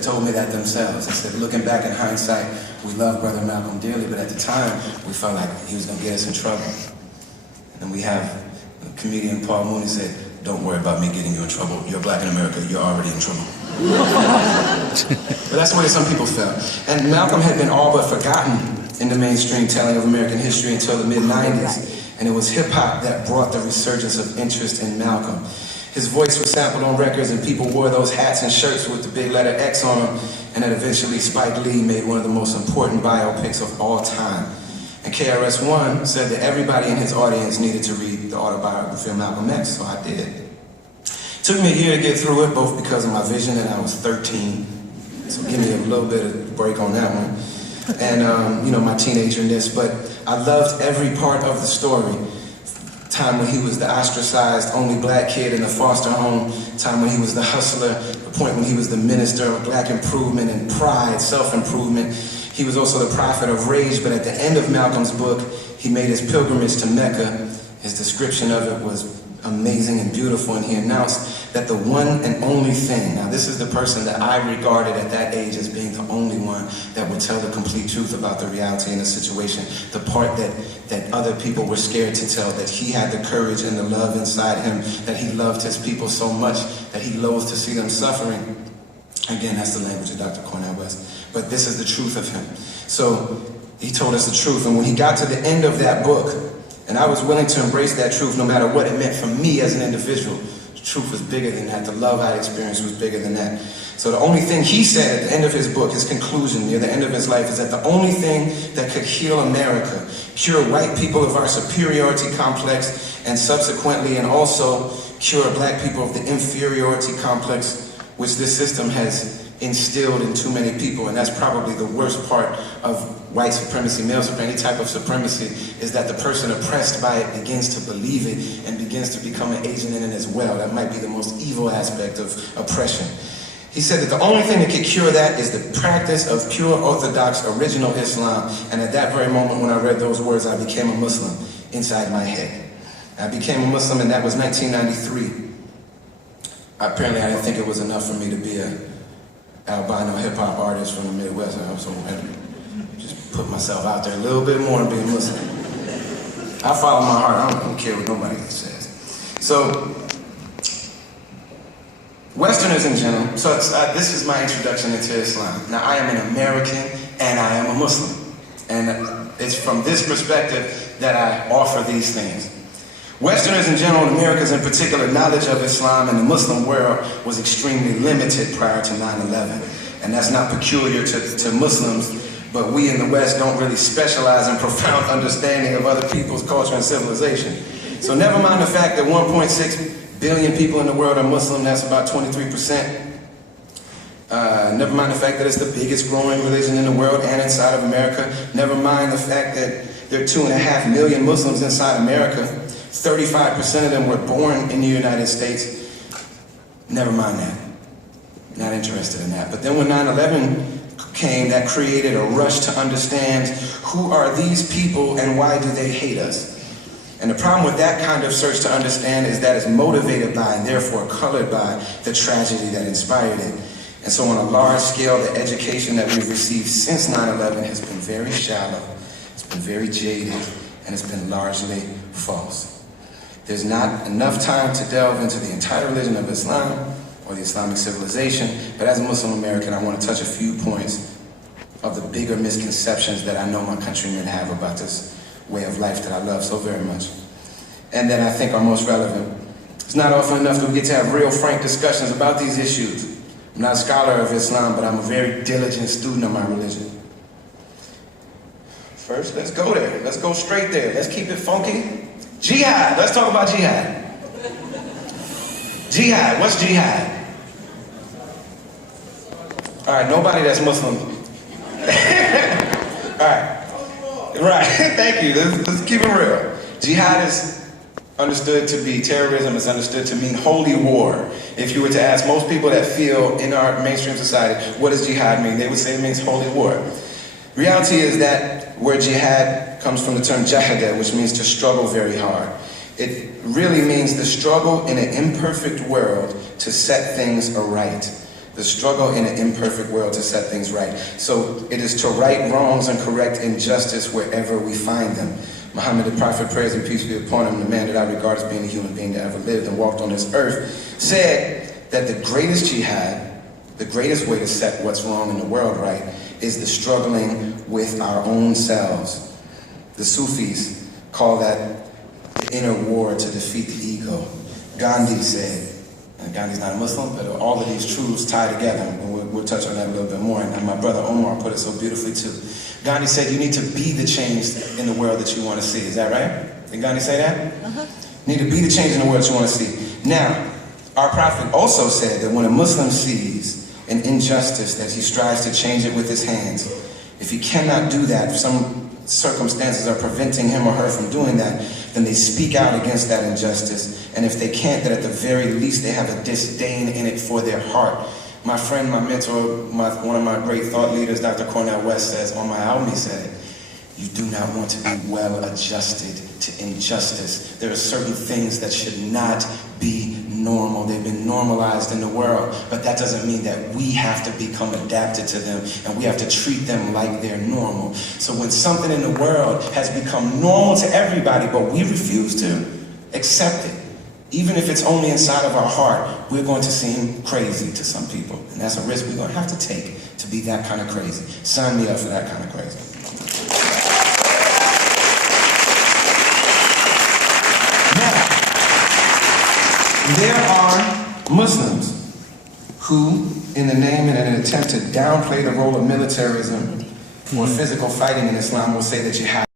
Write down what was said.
that told me that themselves. They said, looking back in hindsight, we love Brother Malcolm dearly, but at the time, we felt like he was gonna get us in trouble. And we have comedian Paul Mooney said, don't worry about me getting you in trouble. You're black in America, you're already in trouble. But that's the way some people felt. And Malcolm had been all but forgotten in the mainstream telling of American history until the mid-90s. And it was hip-hop that brought the resurgence of interest in Malcolm. His voice was sampled on records and people wore those hats and shirts with the big letter X on them, and then eventually Spike Lee made one of the most important biopics of all time. And KRS-One said that everybody in his audience needed to read the autobiography of Malcolm X, so I did. It took me a year to get through it, both because of my vision and I was 13, so give me a little bit of break on that one. And you know, my teenagerness, but I loved every part of the story. Time when he was the ostracized only black kid in a foster home, time when he was the hustler, the point when he was the minister of black improvement and pride, self-improvement. He was also the prophet of rage, but at the end of Malcolm's book, he made his pilgrimage to Mecca. His description of it was amazing and beautiful, and he announced that the one and only thing, now this is the person that I regarded at that age as being the only one that would tell the complete truth about the reality in the situation, the part that other people were scared to tell, that he had the courage and the love inside him, that he loved his people so much that he loathed to see them suffering. Again, that's the language of Dr. Cornel West. But this is the truth of him. So he told us the truth, and when he got to the end of that book, and I was willing to embrace that truth no matter what it meant for me as an individual. The truth was bigger than that. The love I experienced was bigger than that. So the only thing he said at the end of his book, his conclusion near the end of his life, is that the only thing that could heal America, cure white people of our superiority complex, and subsequently and also cure black people of the inferiority complex, which this system has instilled in too many people, and that's probably the worst part of white supremacy, male supremacy, any type of supremacy, is that the person oppressed by it begins to believe it and begins to become an agent in it as well. That might be the most evil aspect of oppression. He said that the only thing that could cure that is the practice of pure orthodox original Islam, and at that very moment when I read those words, I became a Muslim inside my head. I became a Muslim, and that was 1993. Apparently I didn't think it was enough for me to be a albino hip-hop artist from the Midwest, and so I had to just put myself out there a little bit more and be a Muslim. I follow my heart, I don't care what nobody says. So, Westerners in general, this is my introduction into Islam. Now, I am an American and I am a Muslim. And it's from this perspective that I offer these things. Westerners in general, and Americans in particular, knowledge of Islam and the Muslim world was extremely limited prior to 9/11. And that's not peculiar to Muslims, but we in the West don't really specialize in profound understanding of other people's culture and civilization. So never mind the fact that 1.6 billion people in the world are Muslim, that's about 23%. Never mind the fact that it's the biggest growing religion in the world and inside of America. Never mind the fact that there are 2.5 million Muslims inside America. 35% of them were born in the United States. Never mind that. Not interested in that. But then when 9/11 came, that created a rush to understand who are these people and why do they hate us? And the problem with that kind of search to understand is that it's motivated by and therefore colored by the tragedy that inspired it. And so on a large scale, the education that we've received since 9/11 has been very shallow, it's been very jaded, and it's been largely false. There's not enough time to delve into the entire religion of Islam or the Islamic civilization, but as a Muslim American, I want to touch a few points of the bigger misconceptions that I know my countrymen have about this way of life that I love so very much, and that I think are most relevant. It's not often enough that we get to have real, frank discussions about these issues. I'm not a scholar of Islam, but I'm a very diligent student of my religion. First, let's go there. Let's go straight there. Let's keep it funky. Jihad. Let's talk about jihad. Jihad. What's jihad? All right, nobody that's Muslim. All right. Right. Thank you. Let's keep it real. Jihad is understood to be, terrorism is understood to mean holy war. If you were to ask most people that feel in our mainstream society, what does jihad mean? They would say it means holy war. Reality is that word jihad comes from the term jahada, which means to struggle very hard. It really means the struggle in an imperfect world to set things aright. the struggle in an imperfect world to set things right. So it is to right wrongs and correct injustice wherever we find them. Muhammad, the prophet, praise and peace be upon him, the man that I regard as being a human being that ever lived and walked on this earth, said that the greatest jihad, the greatest way to set what's wrong in the world right, is the struggling with our own selves. The Sufis call that the inner war to defeat the ego. Gandhi said, and Gandhi's not a Muslim, but all of these truths tie together, and we'll touch on that a little bit more, and my brother Omar put it so beautifully too. Gandhi said you need to be the change in the world that you want to see. Is that right? Did Gandhi say that? You need to be the change in the world that you want to see. Now, our prophet also said that when a Muslim sees an injustice, that he strives to change it with his hands. If he cannot do that, if some circumstances are preventing him or her from doing that, then they speak out against that injustice. And if they can't, that at the very least they have a disdain in it for their heart. My friend, my mentor, one of my great thought leaders, Dr. Cornel West, says on my album, he said, you do not want to be well adjusted to injustice. There are certain things that should not be normal. They've been normalized in the world, but that doesn't mean that we have to become adapted to them and we have to treat them like they're normal. So when something in the world has become normal to everybody, but we refuse to accept it, even if it's only inside of our heart, we're going to seem crazy to some people. And that's a risk we're going to have to take to be that kind of crazy. Sign me up for that kind of crazy. Now, there are Muslims who, in the name and in an attempt to downplay the role of militarism or physical fighting in Islam, will say that you have